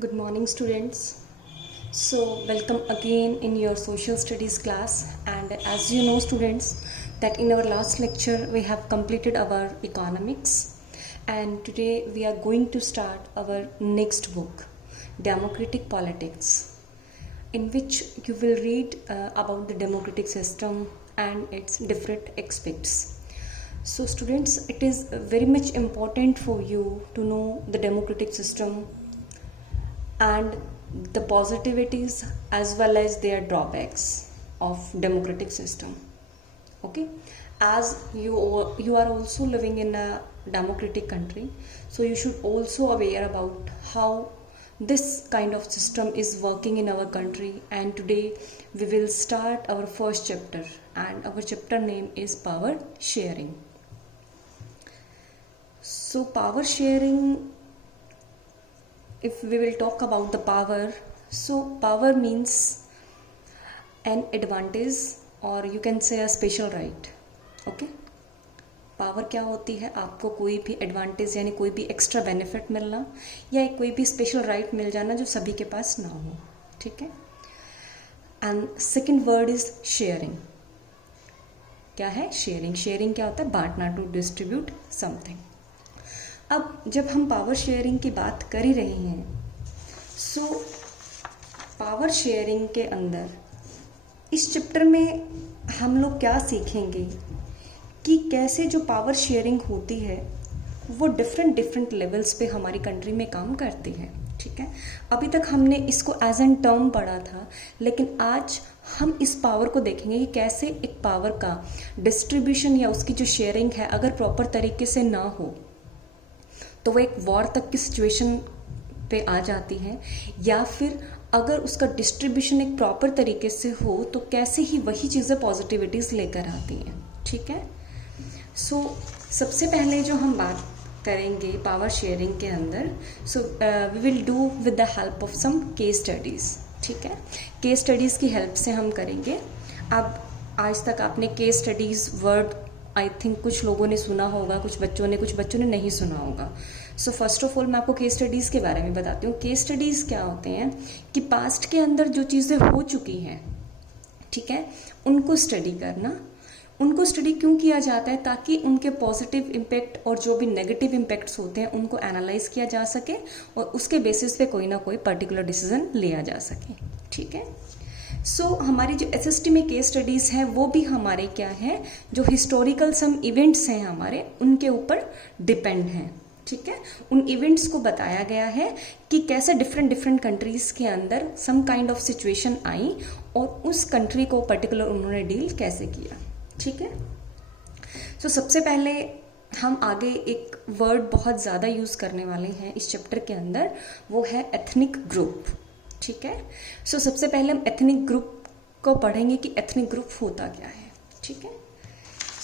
Good morning, students. So, welcome again in your social studies class. And as you know, students, that in our last lecture we have completed our economics, and today we are going to start our next book, Democratic Politics, in which you will read about the democratic system and its different aspects. So, students, it is very much important for you to know the democratic system and the positivities as well as their drawbacks of democratic system. Okay, as you are also living in a democratic country, so you should also aware about how this kind of system is working in our country. And today we will start our first chapter, and our chapter name is power sharing. So power sharing, if we will talk about the power, so power means an advantage or you can say a special right. Okay, power क्या होती है? आपको कोई भी advantage यानी कोई भी extra benefit मिलना या कोई भी स्पेशल राइट मिल जाना जो सभी के पास ना हो. ठीक है. And second word is sharing. क्या है शेयरिंग? शेयरिंग क्या होता है? बांटना, टू डिस्ट्रीब्यूट समथिंग. अब जब हम पावर शेयरिंग की बात कर ही रहे हैं, सो पावर शेयरिंग के अंदर इस चैप्टर में हम लोग क्या सीखेंगे कि कैसे जो पावर शेयरिंग होती है वो डिफरेंट लेवल्स पे हमारी कंट्री में काम करती है. ठीक है. अभी तक हमने इसको एज एन टर्म पढ़ा था, लेकिन आज हम इस पावर को देखेंगे कि कैसे एक पावर का डिस्ट्रीब्यूशन या उसकी जो शेयरिंग है अगर प्रॉपर तरीके से ना हो तो वो एक वॉर तक की सिचुएशन पे आ जाती है, या फिर अगर उसका डिस्ट्रीब्यूशन एक प्रॉपर तरीके से हो तो कैसे ही वही चीज़ें पॉजिटिविटीज़ लेकर आती हैं. ठीक है. सो सबसे पहले जो हम बात करेंगे पावर शेयरिंग के अंदर, so we will do with the help of some case studies. ठीक है. केस स्टडीज़ की हेल्प से हम करेंगे. अब आज तक आपने case studies word I think कुछ लोगों ने सुना होगा, कुछ बच्चों ने नहीं सुना होगा. सो फर्स्ट ऑफ ऑल मैं आपको केस स्टडीज़ के बारे में बताती हूँ. केस स्टडीज़ क्या होते हैं कि पास्ट के अंदर जो चीज़ें हो चुकी हैं, ठीक है, उनको स्टडी करना. उनको स्टडी क्यों किया जाता है? ताकि उनके पॉजिटिव इम्पैक्ट और जो भी नेगेटिव इम्पैक्ट्स होते हैं उनको एनालाइज किया जा सके और उसके बेसिस पे कोई ना कोई पर्टिकुलर डिसीजन लिया जा सके. ठीक है. सो हमारी जो एसएसटी में केस स्टडीज़ हैं वो भी हमारे क्या है, जो हिस्टोरिकल सम इवेंट्स हैं हमारे उनके ऊपर डिपेंड हैं. ठीक है. उन इवेंट्स को बताया गया है कि कैसे डिफरेंट कंट्रीज़ के अंदर सम काइंड ऑफ सिचुएशन आई और उस कंट्री को पर्टिकुलर उन्होंने डील कैसे किया. ठीक है. सो सबसे पहले हम आगे एक वर्ड बहुत ज़्यादा यूज़ करने वाले हैं इस चैप्टर के अंदर, वो है एथनिक ग्रुप. ठीक है. सो सबसे पहले हम एथनिक ग्रुप को पढ़ेंगे कि एथनिक ग्रुप होता क्या है. ठीक है.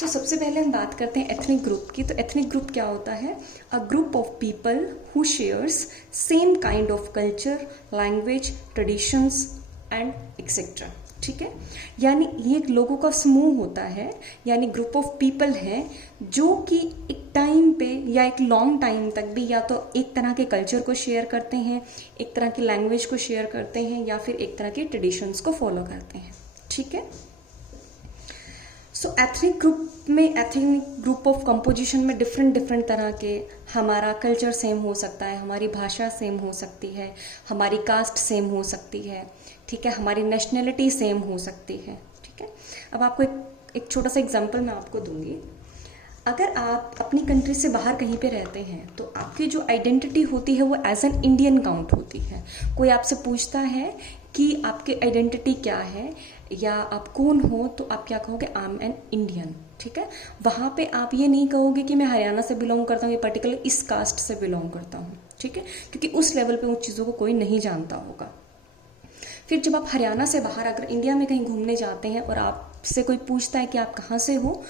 सो सबसे पहले हम बात करते हैं एथनिक ग्रुप की. तो एथनिक ग्रुप क्या होता है? A group of people who shares same kind of culture, language, traditions and etcetera. ठीक है. यानी ये एक लोगों का समूह होता है, यानी ग्रुप ऑफ पीपल है जो कि एक टाइम पे या एक लॉन्ग टाइम तक भी या तो एक तरह के कल्चर को शेयर करते हैं, एक तरह की लैंग्वेज को शेयर करते हैं, या फिर एक तरह के ट्रेडिशंस को फॉलो करते हैं. ठीक है. सो एथनिक ग्रुप ऑफ कंपोजिशन में डिफरेंट तरह के हमारा कल्चर सेम हो सकता है, हमारी भाषा सेम हो सकती है, हमारी कास्ट सेम हो सकती है. ठीक है. हमारी नेशनलिटी सेम हो सकती है. ठीक है. अब आपको एक छोटा सा एग्जांपल मैं आपको दूंगी. अगर आप अपनी कंट्री से बाहर कहीं पे रहते हैं तो आपकी जो आइडेंटिटी होती है वो एज एन इंडियन काउंट होती है. कोई आपसे पूछता है कि आपकी आइडेंटिटी क्या है या आप कौन हो, तो आप क्या कहोगे? I am an Indian. ठीक है. वहाँ पे आप ये नहीं कहोगे कि मैं हरियाणा से बिलोंग करता हूँ या पर्टिकुलर इस कास्ट से बिलोंग करता हूँ. ठीक है. क्योंकि उस लेवल पे उन चीज़ों को कोई नहीं जानता होगा. फिर जब आप हरियाणा से बाहर अगर इंडिया में कहीं घूमने जाते हैं और आपसे कोई पूछता है कि आप कहाँ से हो,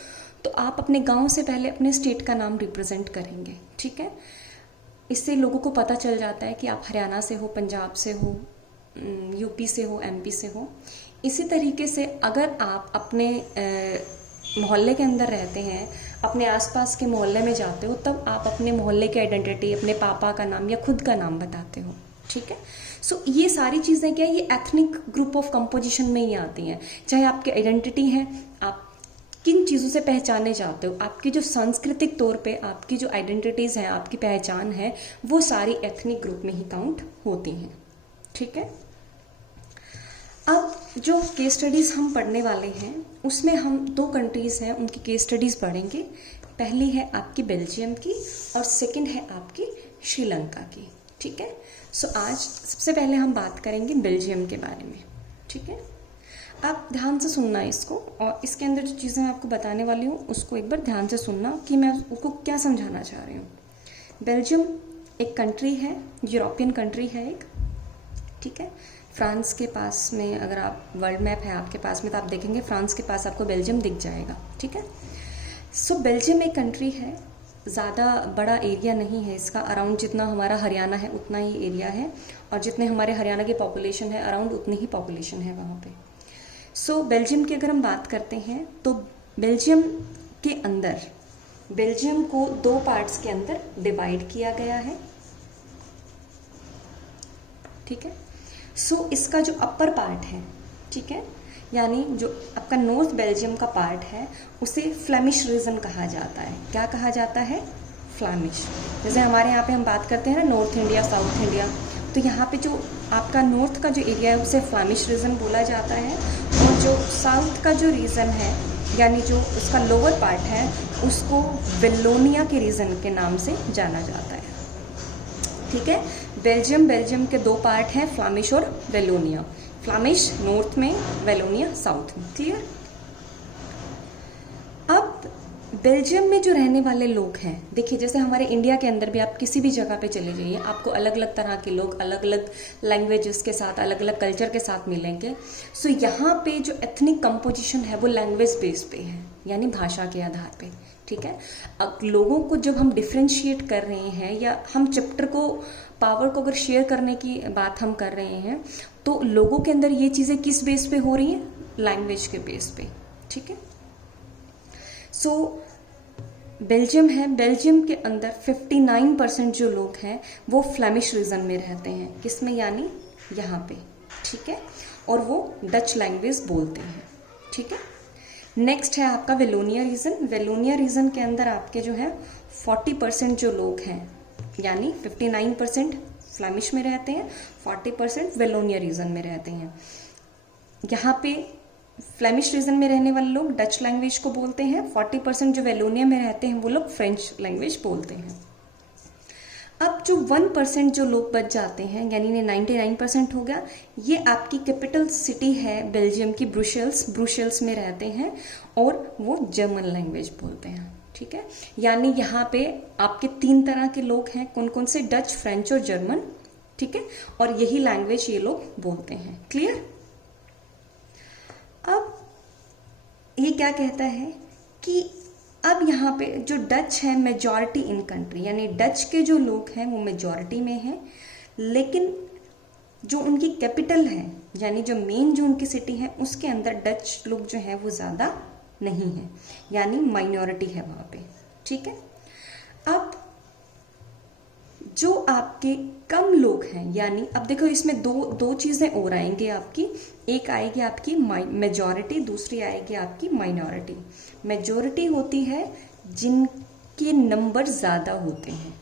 तो आप अपने गांव से पहले अपने स्टेट का नाम रिप्रेजेंट करेंगे. ठीक है. इससे लोगों को पता चल जाता है कि आप हरियाणा से हो, पंजाब से हो, यूपी से हो, एमपी से हो. इसी तरीके से अगर आप अपने मोहल्ले के अंदर रहते हैं, अपने आसपास के मोहल्ले में जाते हो, तब आप अपने मोहल्ले की आइडेंटिटी, अपने पापा का नाम या खुद का नाम बताते हो. ठीक है। सो ये सारी चीज़ें क्या है, ये एथनिक ग्रुप ऑफ कंपोजिशन में ही आती हैं। चाहे आपकी आइडेंटिटी है, आप किन चीज़ों से पहचाने जाते हो, आपकी जो सांस्कृतिक तौर पे आपकी जो आइडेंटिटीज़ हैं, आपकी पहचान है, वो सारी एथनिक ग्रुप में ही काउंट होती हैं। ठीक है। अब जो केस स्टडीज़ हम पढ़ने वाले हैं उसमें हम 2 कंट्रीज़ हैं उनकी केस स्टडीज़ पढ़ेंगे। पहली है आपकी बेल्जियम की और सेकंड है आपकी श्रीलंका की। ठीक है। सो आज सबसे पहले हम बात करेंगे बेल्जियम के बारे में। ठीक है। आप ध्यान से सुनना इसको, और इसके अंदर जो चीज़ें मैं आपको बताने वाली हूँ उसको एक बार ध्यान से सुनना कि मैं उसको क्या समझाना चाह रही हूँ। बेल्जियम एक कंट्री है, यूरोपियन कंट्री है एक। ठीक है। फ्रांस के पास में, अगर आप वर्ल्ड मैप है आपके पास में तो आप देखेंगे फ्रांस के पास आपको बेल्जियम दिख जाएगा। ठीक है। सो बेल्जियम एक कंट्री है, ज़्यादा बड़ा एरिया नहीं है इसका, अराउंड जितना हमारा हरियाणा है उतना ही एरिया है, और जितने हमारे हरियाणा की पॉपुलेशन है अराउंड उतनी ही पॉपुलेशन है वहाँ पे। सो बेल्जियम की अगर हम बात करते हैं तो बेल्जियम के अंदर, बेल्जियम को 2 पार्ट्स के अंदर डिवाइड किया गया है। ठीक है। सो इसका जो अपर पार्ट है, ठीक है, यानी जो आपका नॉर्थ बेल्जियम का पार्ट है उसे फ्लेमिश रीजन कहा जाता है। क्या कहा जाता है? फ्लेमिश। जैसे हमारे यहाँ पे हम बात करते हैं ना नॉर्थ इंडिया, साउथ इंडिया, तो यहाँ पे जो आपका नॉर्थ का जो एरिया है उसे फ्लेमिश रीजन बोला जाता है, और जो साउथ का जो रीजन है यानी जो उसका लोअर पार्ट है उसको वेलोनिया के रीजन के नाम से जाना जाता है। ठीक है। बेल्जियम के 2 पार्ट हैं, फ्लेमिश और वेलोनिया। फ्लेमिश नॉर्थ में, वेलोनिया साउथ में। क्लियर? अब बेल्जियम में जो रहने वाले लोग हैं, देखिए जैसे हमारे इंडिया के अंदर भी आप किसी भी जगह पे चले जाइए आपको अलग अलग तरह के लोग अलग अलग लैंग्वेजेस के साथ, अलग अलग कल्चर के साथ मिलेंगे। सो यहाँ पे जो एथनिक कंपोजिशन है वो लैंग्वेज बेस पे है, यानी भाषा के आधार पे। ठीक है। अब लोगों को जब हम डिफ्रेंशिएट कर रहे हैं या हम चैप्टर को, पावर को अगर शेयर करने की बात हम कर रहे हैं तो लोगों के अंदर ये चीज़ें किस बेस पे हो रही हैं? लैंग्वेज के बेस पे। ठीक है। सो बेल्जियम है, बेल्जियम के अंदर 59% जो लोग हैं वो फ्लेमिश रीजन में रहते हैं। किसमें? यानी यहाँ पे। ठीक है। और वो डच लैंग्वेज बोलते हैं। ठीक है। नेक्स्ट है आपका वेलोनिया रीजन। वेलोनिया रीजन के अंदर आपके जो है 40% जो लोग हैं, यानी 59% फ्लेमिश में रहते हैं, 40% वेलोनिया रीजन में रहते हैं। यहाँ पे फ्लेमिश रीजन में रहने वाले लोग डच लैंग्वेज को बोलते हैं, 40% जो वेलोनिया में रहते हैं वो लोग फ्रेंच लैंग्वेज बोलते हैं। अब जो 1% जो लोग बच जाते हैं, यानी 99% हो गया, ये आपकी कैपिटल सिटी है बेल्जियम की, ब्रुसेल्स में रहते हैं और वो जर्मन लैंग्वेज बोलते हैं। ठीक है। यानी यहाँ पे आपके 3 तरह के लोग हैं, कौन कौन से? डच, फ्रेंच और जर्मन। ठीक है। और यही लैंग्वेज ये लोग बोलते हैं। क्लियर? अब ये क्या कहता है कि अब यहाँ पे जो डच है मेजॉरिटी इन कंट्री, यानी डच के जो लोग हैं वो मेजॉरिटी में हैं, लेकिन जो उनकी कैपिटल है यानी जो मेन जो उनकी सिटी है उसके अंदर डच लोग जो हैं वो ज़्यादा नहीं है, यानी माइनॉरिटी है वहाँ पे। ठीक है। अब जो आपके कम लोग हैं, यानी अब देखो इसमें दो चीज़ें और आएंगी आपकी, एक आएगी आपकी मेजॉरिटी, दूसरी आएगी आपकी माइनॉरिटी। मेजॉरिटी होती है जिनके नंबर ज़्यादा होते हैं,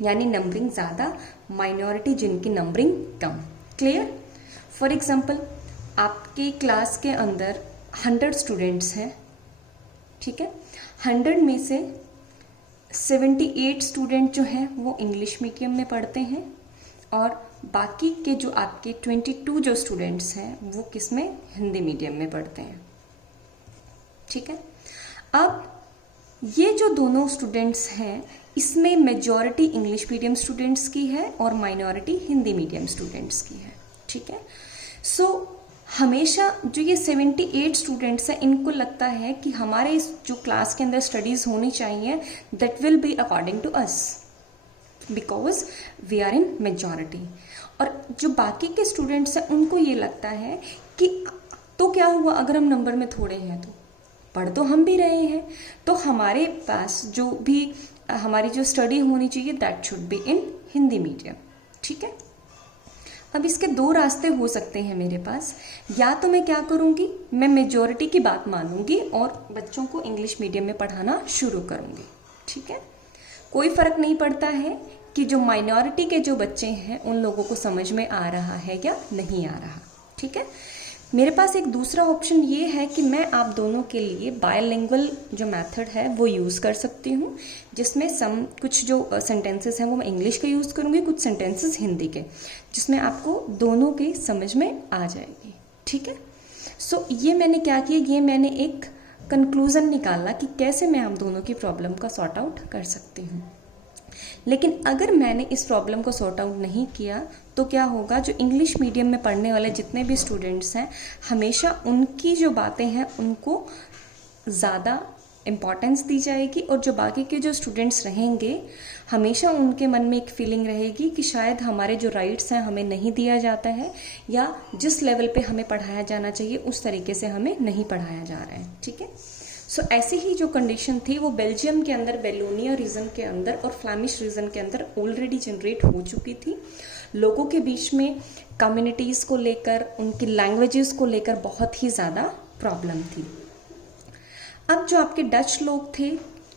यानी नंबरिंग ज़्यादा, माइनॉरिटी जिनकी numbering come. Clear? For example आपके क्लास के अंदर 100 स्टूडेंट्स हैं। ठीक है। 100 में से 78 स्टूडेंट जो हैं वो इंग्लिश मीडियम में पढ़ते हैं, और बाकी के जो आपके 22 जो स्टूडेंट्स हैं वो किस में? हिंदी मीडियम में पढ़ते हैं। ठीक है। अब ये जो दोनों स्टूडेंट्स हैं इसमें मेजॉरिटी इंग्लिश मीडियम स्टूडेंट्स की है और माइनॉरिटी हिंदी मीडियम स्टूडेंट्स की है। ठीक है। सो हमेशा जो ये 78 स्टूडेंट्स हैं इनको लगता है कि हमारे इस जो क्लास के अंदर स्टडीज़ होनी चाहिए that will be according to us because we are in majority. और जो बाकी के स्टूडेंट्स हैं उनको ये लगता है कि तो क्या हुआ अगर हम नंबर में थोड़े हैं, तो पढ़ तो हम भी रहे हैं, तो हमारे पास जो भी हमारी जो स्टडी होनी चाहिए that should be in Hindi medium. ठीक है। अब इसके दो रास्ते हो सकते हैं मेरे पास। या तो मैं क्या करूँगी, मैं मेजॉरिटी की बात मानूंगी और बच्चों को इंग्लिश मीडियम में पढ़ाना शुरू करूँगी, ठीक है। कोई फ़र्क नहीं पड़ता है कि जो माइनॉरिटी के जो बच्चे हैं उन लोगों को समझ में आ रहा है या नहीं आ रहा, ठीक है। मेरे पास एक दूसरा ऑप्शन ये है कि मैं आप दोनों के लिए बायलिंगुअल जो मेथड है वो यूज़ कर सकती हूँ, जिसमें कुछ जो सेंटेंसेस हैं वो मैं इंग्लिश का यूज़ करूँगी, कुछ सेंटेंसेस हिंदी के, जिसमें आपको दोनों के समझ में आ जाएगी, ठीक है। सो ये मैंने क्या किया, ये मैंने एक कंक्लूज़न निकाला कि कैसे मैं आप दोनों की प्रॉब्लम का सॉर्ट आउट कर सकती हूँ। लेकिन अगर मैंने इस प्रॉब्लम को सॉर्ट आउट नहीं किया तो क्या होगा, जो इंग्लिश मीडियम में पढ़ने वाले जितने भी स्टूडेंट्स हैं, हमेशा उनकी जो बातें हैं उनको ज़्यादा इम्पॉर्टेंस दी जाएगी, और जो बाकी के जो स्टूडेंट्स रहेंगे हमेशा उनके मन में एक फीलिंग रहेगी कि शायद हमारे जो राइट्स हैं हमें नहीं दिया जाता है, या जिस लेवल पे हमें पढ़ाया जाना चाहिए उस तरीके से हमें नहीं पढ़ाया जा रहा है, ठीक है। सो ऐसी ही जो कंडीशन थी वो बेल्जियम के अंदर, वेलोनिया रीजन के अंदर और फ्लैमिश रीजन के अंदर ऑलरेडी जनरेट हो चुकी थी। लोगों के बीच में कम्युनिटीज़ को लेकर, उनकी लैंग्वेजेस को लेकर बहुत ही ज़्यादा प्रॉब्लम थी। अब जो आपके डच लोग थे,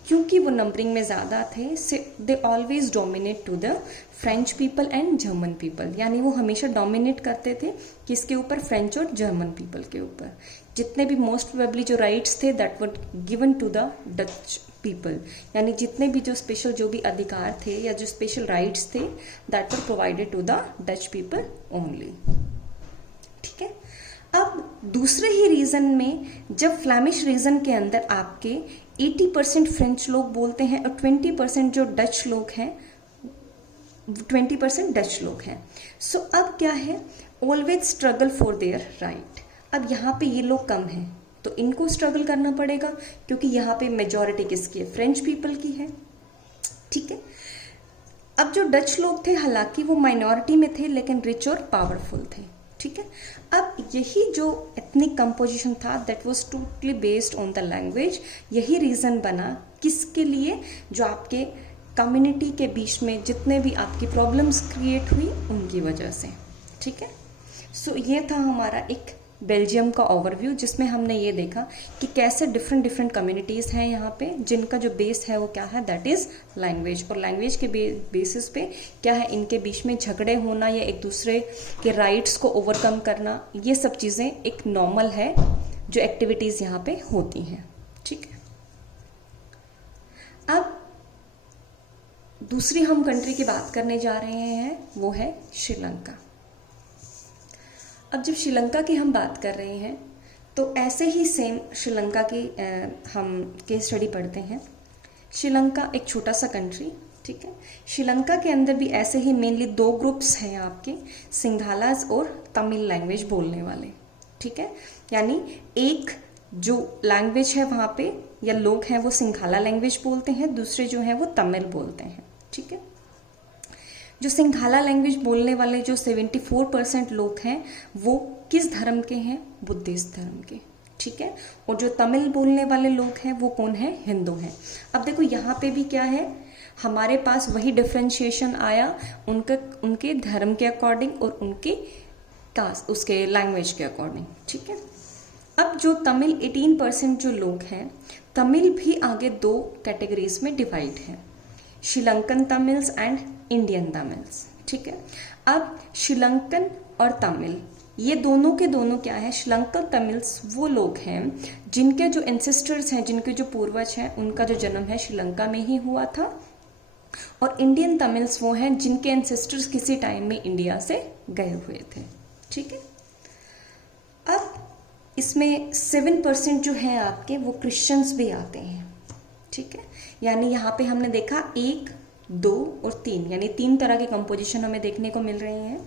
क्योंकि वो नंबरिंग में ज़्यादा थे, से they always dominate to the French people and German people, यानी वो हमेशा डोमिनेट करते थे किसके ऊपर, फ्रेंच और जर्मन पीपल के ऊपर। जितने भी मोस्ट प्रोबेबली जो राइट्स थे that were given to the Dutch people, यानी जितने भी जो स्पेशल जो भी अधिकार थे या जो स्पेशल राइट्स थे that were provided to the Dutch people only, ठीक है। अब दूसरे ही रीजन में, जब फ्लैमिश रीजन के अंदर आपके 80% फ्रेंच लोग बोलते हैं और 20% जो डच लोग हैं, 20% डच लोग हैं। सो अब क्या है, always struggle for their right. अब यहाँ पे ये लोग कम हैं तो इनको स्ट्रगल करना पड़ेगा, क्योंकि यहाँ पे मेजॉरिटी किसकी है, फ्रेंच पीपल की है, ठीक है। अब जो डच लोग थे हालांकि वो माइनॉरिटी में थे लेकिन रिच और पावरफुल थे, ठीक है। अब यही जो एथनिक कंपोजिशन था that was totally based on the language, यही रीज़न बना किसके लिए, जो आपके कम्युनिटी के बीच में जितने भी आपकी प्रॉब्लम्स क्रिएट हुई उनकी वजह से, ठीक है। सो ये था हमारा एक बेल्जियम का ओवरव्यू, जिसमें हमने ये देखा कि कैसे डिफरेंट कम्युनिटीज़ हैं यहाँ पे, जिनका जो बेस है वो क्या है, दैट इज़ लैंग्वेज, और लैंग्वेज के बेसिस पे क्या है, इनके बीच में झगड़े होना या एक दूसरे के राइट्स को ओवरकम करना, ये सब चीज़ें एक नॉर्मल है जो एक्टिविटीज़ यहाँ पे होती हैं, ठीक है। अब दूसरी हम कंट्री की बात करने जा रहे हैं, वो है श्रीलंका। अब जब श्रीलंका की हम बात कर रहे हैं तो ऐसे ही सेम श्रीलंका की हम केस स्टडी पढ़ते हैं। श्रीलंका एक छोटा सा कंट्री, ठीक है। श्रीलंका के अंदर भी ऐसे ही मेनली दो ग्रुप्स हैं आपके, सिंघालाज और तमिल लैंग्वेज बोलने वाले, ठीक है। यानी एक जो लैंग्वेज है वहाँ पे या लोग हैं वो सिंघाला लैंग्वेज बोलते हैं, दूसरे जो हैं वो तमिल बोलते हैं, ठीक है। जो सिंघाला लैंग्वेज बोलने वाले जो 74% लोग हैं वो किस धर्म के हैं, बुद्धिस्ट धर्म के, ठीक है। और जो तमिल बोलने वाले लोग हैं वो कौन है, हिंदू हैं। अब देखो यहाँ पे भी क्या है, हमारे पास वही डिफ्रेंशिएशन आया उनके धर्म के अकॉर्डिंग और उनके कास्ट उसके लैंग्वेज के अकॉर्डिंग, ठीक है। अब जो तमिल 18% जो लोग हैं, तमिल भी आगे दो कैटेगरीज में डिवाइड है, Sri Lankan Tamils and Indian Tamils, ठीक है। अब श्रीलंकन और तमिल ये दोनों के दोनों क्या है, श्रीलंकन तमिल्स वो लोग हैं जिनके जो एंसेस्टर्स हैं, जिनके जो पूर्वज हैं, उनका जो जन्म है श्रीलंका में ही हुआ था, और इंडियन तमिल्स वो हैं जिनके एंसेस्टर्स किसी टाइम में इंडिया से गए हुए थे, ठीक है। अब इसमें 7% जो हैं आपके वो क्रिश्चियंस भी आते हैं, ठीक है। यानी यहाँ पे हमने देखा 1, 2 और 3, यानी 3 तरह के कंपोजिशन हमें देखने को मिल रही हैं।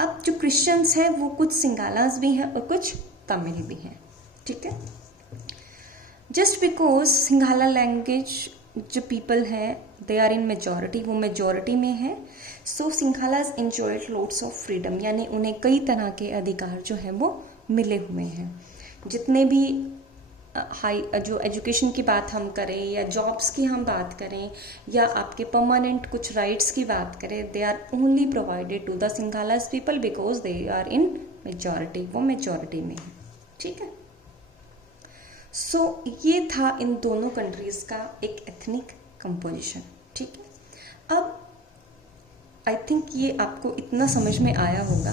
अब जो क्रिश्चियंस हैं वो कुछ सिंगालास भी हैं और कुछ तमिल भी हैं, ठीक है। जस्ट बिकॉज सिंघाला लैंग्वेज जो पीपल है दे आर इन मेजॉरिटी, वो मेजॉरिटी में है, सो सिंघालास एंजॉयड लोड्स ऑफ फ्रीडम, यानी उन्हें कई तरह के अधिकार जो है वो मिले हुए हैं। जितने भी हाई जो एजुकेशन की बात हम करें या जॉब्स की हम बात करें या आपके परमानेंट कुछ राइट्स की बात करें, they are only provided to the Sinhalas people because they are in majority, वो मेजॉरिटी में है। ठीक है, सो ये था इन दोनों कंट्रीज का एक एथनिक कंपोजिशन। ठीक है, अब आई थिंक ये आपको इतना समझ में आया होगा।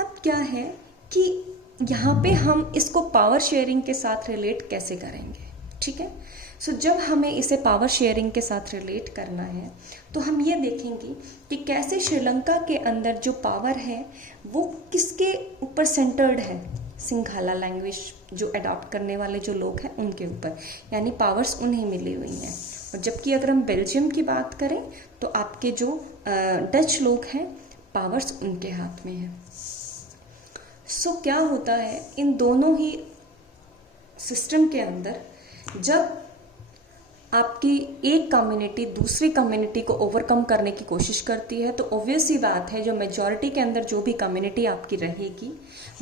अब क्या है कि यहाँ पे हम इसको पावर शेयरिंग के साथ रिलेट कैसे करेंगे। ठीक है, सो जब हमें इसे पावर शेयरिंग के साथ रिलेट करना है तो हम ये देखेंगे कि कैसे श्रीलंका के अंदर जो पावर है वो किसके ऊपर सेंटर्ड है, सिंघाला लैंग्वेज जो अडॉप्ट करने वाले जो लोग हैं उनके ऊपर, यानी पावर्स उन्हें मिली हुई हैं। और जबकि अगर हम बेल्जियम की बात करें तो आपके जो डच लोग हैं पावर्स उनके हाथ में है। सो क्या होता है इन दोनों ही सिस्टम के अंदर, जब आपकी एक कम्युनिटी दूसरी कम्युनिटी को ओवरकम करने की कोशिश करती है तो ऑब्वियस सी बात है जो मेजॉरिटी के अंदर जो भी कम्युनिटी आपकी रहेगी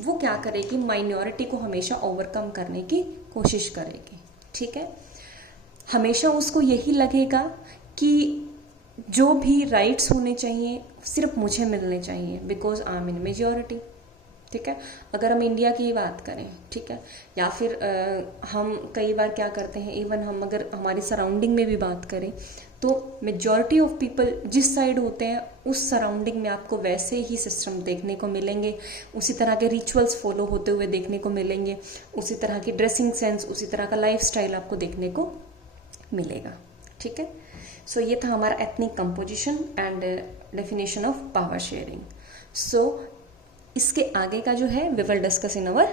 वो क्या करेगी, माइनॉरिटी को हमेशा ओवरकम करने की कोशिश करेगी। ठीक है, हमेशा उसको यही लगेगा कि जो भी राइट्स होने चाहिए सिर्फ मुझे मिलने चाहिए because I am in majority. ठीक है, अगर हम इंडिया की बात करें, ठीक है, या फिर हम कई बार क्या करते हैं, इवन हम अगर हमारी सराउंडिंग में भी बात करें तो मेजॉरिटी ऑफ पीपल जिस साइड होते हैं उस सराउंडिंग में आपको वैसे ही सिस्टम देखने को मिलेंगे, उसी तरह के रिचुअल्स फॉलो होते हुए देखने को मिलेंगे, उसी तरह की ड्रेसिंग सेंस, उसी तरह का लाइफस्टाइल आपको देखने को मिलेगा। ठीक है, सो ये था हमारा ethnic composition and definition of power sharing. So इसके आगे का जो है we will discuss in our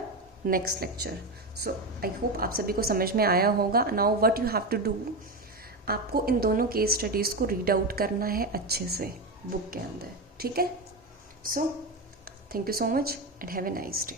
next lecture. So I hope आप सभी को समझ में आया होगा। Now what you have to do, आपको इन दोनों केस स्टडीज़ को रीड आउट करना है अच्छे से बुक के अंदर। ठीक है, so thank you so much and have a nice day.